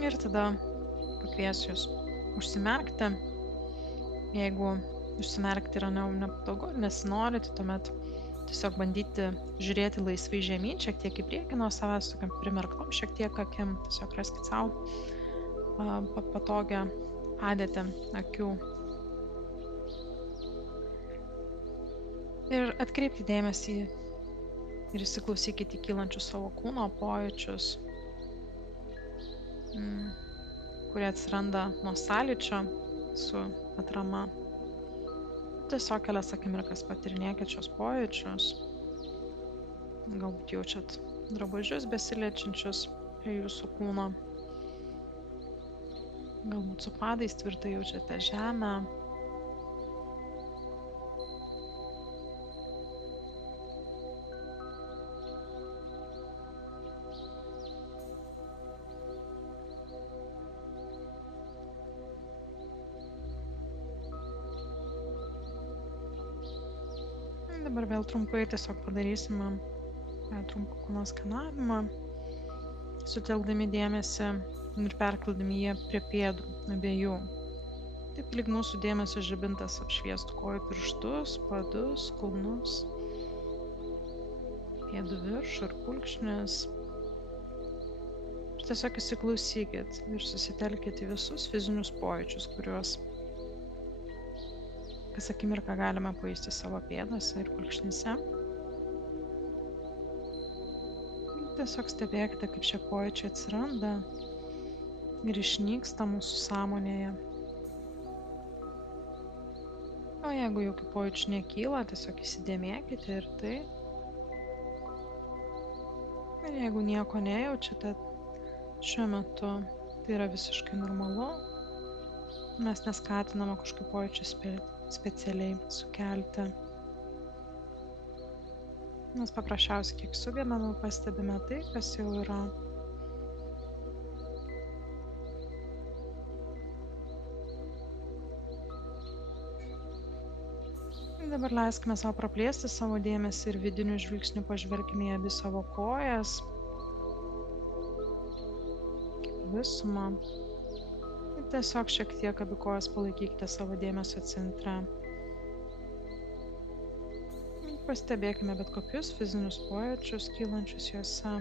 Ir tada pakviesiu jūs užsimerkti. Jeigu užsimerkti yra nepatogu, nesinori, tai tuomet tiesiog bandyti žiūrėti laisvai žemyn, šiek tiek į priekį nuo savęs, tokiam primerktom šiek tiek akim, tiesiog raskit sau patogią padėtį akių. Ir atkreipkite dėmesį ir įsiklausykite į kylančius savo kūno pojūčius, kurie atsiranda nuo sąlyčio su atrama. Tiesiog kelias akimirkas patyrinėkit šios pojūčius. Galbūt jaučiat drabužius besiliečiančius prie jūsų kūno. Galbūt su padais tvirtai jaučiate žemę. Dabar vėl trumpai tiesiog padarysime trumpą kūno skanavimą, sutelkdami dėmesį ir perkeldami jį prie pėdų abiejų. Taip lyg mūsų dėmesio žibintas apšviestų kojų pirštus, padus, kulnus, pėdų viršų ir kulkšnis. Ir tiesiog įsiklausykit ir susitelkit į visus fizinius pojūčius, kuriuos kas akimirką galime pajusti savo pėdose ir kulkšnyse. Tiesiog stebėkite, kaip šie pojūčiai atsiranda ir išnyksta mūsų sąmonėje. O jeigu jokių pojūčių nekyla, tiesiog įsidėmėkite ir tai. Ir jeigu nieko nejaučiate šiuo metu, tai yra visiškai normalu. Mes neskatiname kažkokių pojūčių specialiai sukelti. Mes paprasčiausiai, kiek sugebame, pastebime tai, kas jau yra. Dabar leiskime savo praplėsti savo dėmesį ir vidiniu žvilgsniu pažvelkime į abi savo kojas, visumą. Ir tiesiog šiek tiek abi kojas palaikykite savo dėmesio centre. Pastebėkime bet kokius fizinius pojūčius kylančius juose.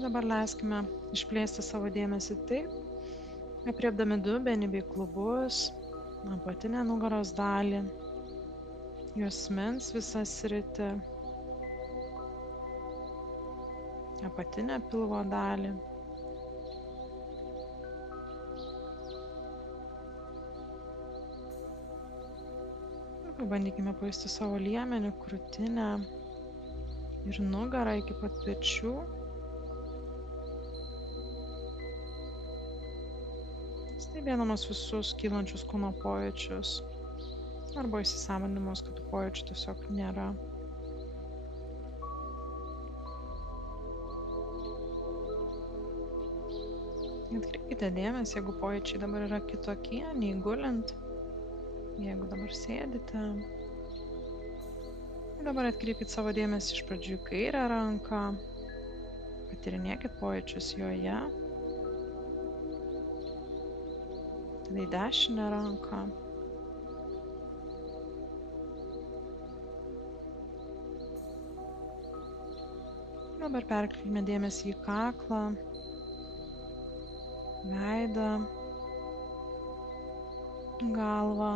Dabar leiskime išplėsti savo dėmesį taip, apriepdami dubenį bei klubus, apatinę nugaros dalį, juosmens visą sritį, apatinę pilvo dalį. Pabandykime pajusti savo liemenį, krūtinę ir nugarą iki pat pečių. Stebėdamas visus kylančius kūno pojūčius arba įsisąmoninimas, kad pojūčių tiesiog nėra. Atkreipkite dėmesį, jeigu pojūčiai dabar yra kitokie, nei gulint. Jeigu dabar sėdite, dabar atkreipkite savo dėmesį iš pradžių į kairę ranką, patyrinėkit pojūčius joje, tada į dešinę ranką. Dabar perkelkime dėmesį į kaklą, veidą, galvą.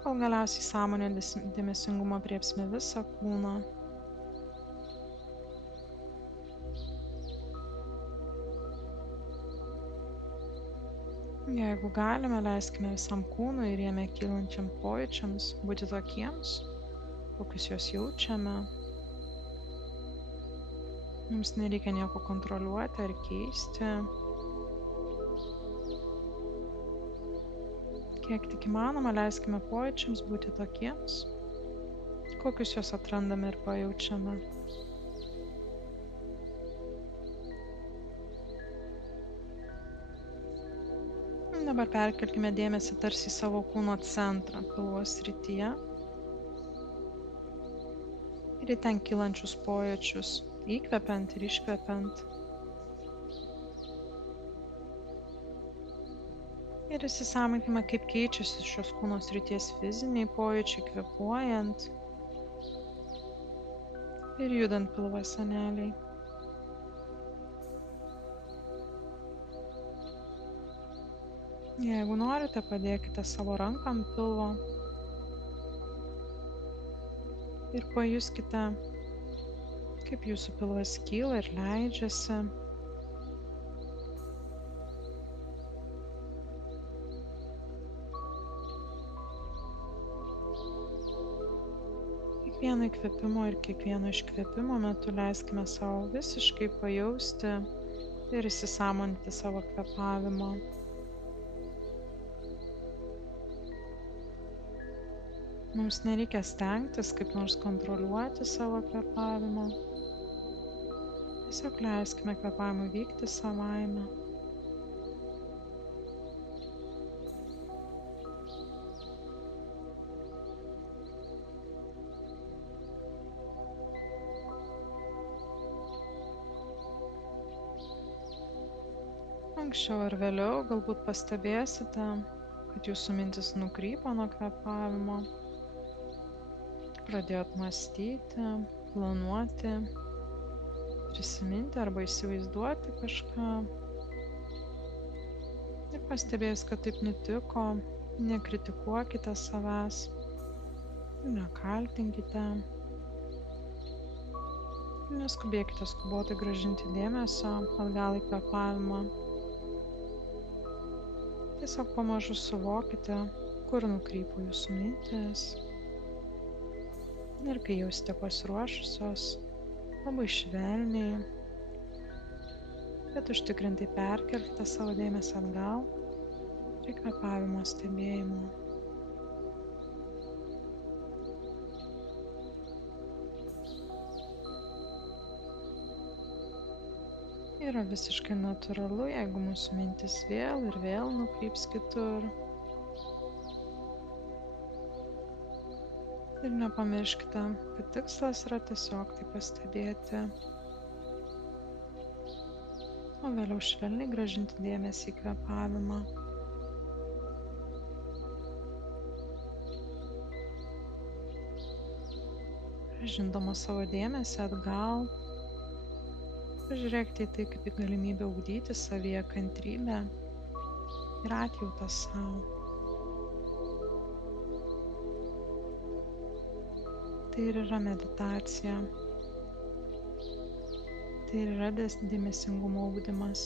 Kol galiausiai sąmonė dėmesingumo aprėpsime visą kūną. Jeigu galime, leiskime visam kūnui ir jame kylančiam pojūčiams būti tokiems, kokius juos jaučiame. Mums nereikia nieko kontroliuoti ar keisti. Kiek tik įmanoma, leiskime pojūčiams būti tokiems, kokius juos atrandame ir pajaučiame. Dabar perkelkime dėmesį tarsi į savo kūno centrą, pilvo srityje. Ir į ten kylančius pojūčius, įkvepiant ir iškvepiant. Ir įsisąmoninkime, kaip keičiasi šios kūno srities fiziniai pojūčiai kvėpuojant ir judant pilvo sieneliai. Jeigu norite, padėkite savo ranką ant pilvo ir pajuskite, kaip jūsų pilvas kyla ir leidžiasi. Kiekvieno įkvėpimo ir kiekvieno iškvėpimo metu leiskime savo visiškai pajausti ir įsisąmoninti savo kvėpavimą. Mums nereikia stengtis kaip nors kontroliuoti savo kvėpavimą. Tiesiog leiskime kvėpavimui vykti savaime. Anksčiau ar vėliau galbūt pastebėsite, kad jūsų mintis nukrypo nuo kvėpavimo. Pradėjot mąstyti, planuoti, prisiminti arba įsivaizduoti kažką. Ir pastebėjus, kad taip nutiko, nekritikuokite savęs, nekaltinkite. Neskubėkite skubotai grąžinti dėmesio atgal į kvėpavimą. Tiesiog pamažu suvokite, kur nukrypo jūsų mintis. Ir kai jausite pasiruošusios, labai švelniai, bet užtikrintai perkelkite savo dėmesį atgal prie kvėpavimo stebėjimo. Yra visiškai natūralu, jeigu mūsų mintis vėl ir vėl nukryps kitur. Ir nepamirškite, kad tikslas yra tiesiog tai pastebėti, o vėliau švelniai grąžinti dėmesį į kvėpavimą. Grąžindama savo dėmesį atgal, pažiūrėkite į tai kaip į galimybę ugdyti savyje kantrybę ir atjautą savo. Tai ir yra meditacija. Tai ir yra dėmesingumo ugdymas.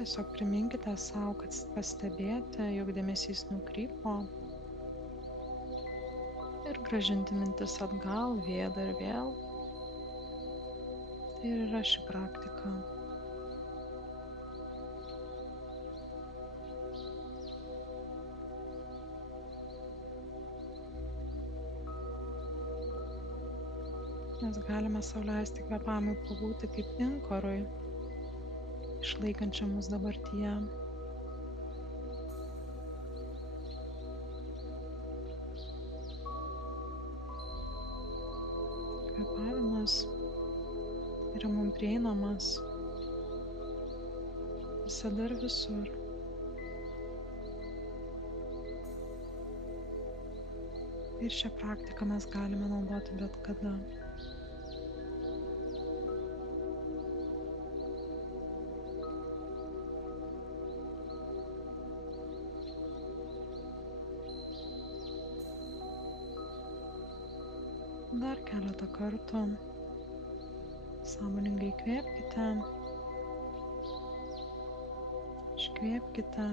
Tiesiog priminkite savo, kad pastebėti, jog dėmesys nukrypo ir grąžinti mintis atgal vėl ir vėl. Tai ir yra ši praktika. Mes galime sau leisti kvėpavimui pabūti kaip inkarui, išlaikančiam mus dabartyje. Kvėpavimas yra mums prieinamas visada ir visur. Ir šią praktiką mes galime naudoti bet kada. Dar keletą kartų sąmoningai įkvėpkite, iškvėpkite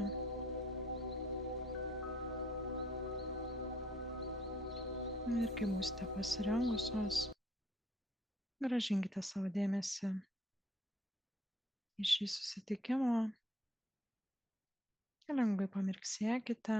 ir kai būsite pasirengusios, grąžinkite savo dėmesį į šį susitikimą Lengvai pamirksėkite.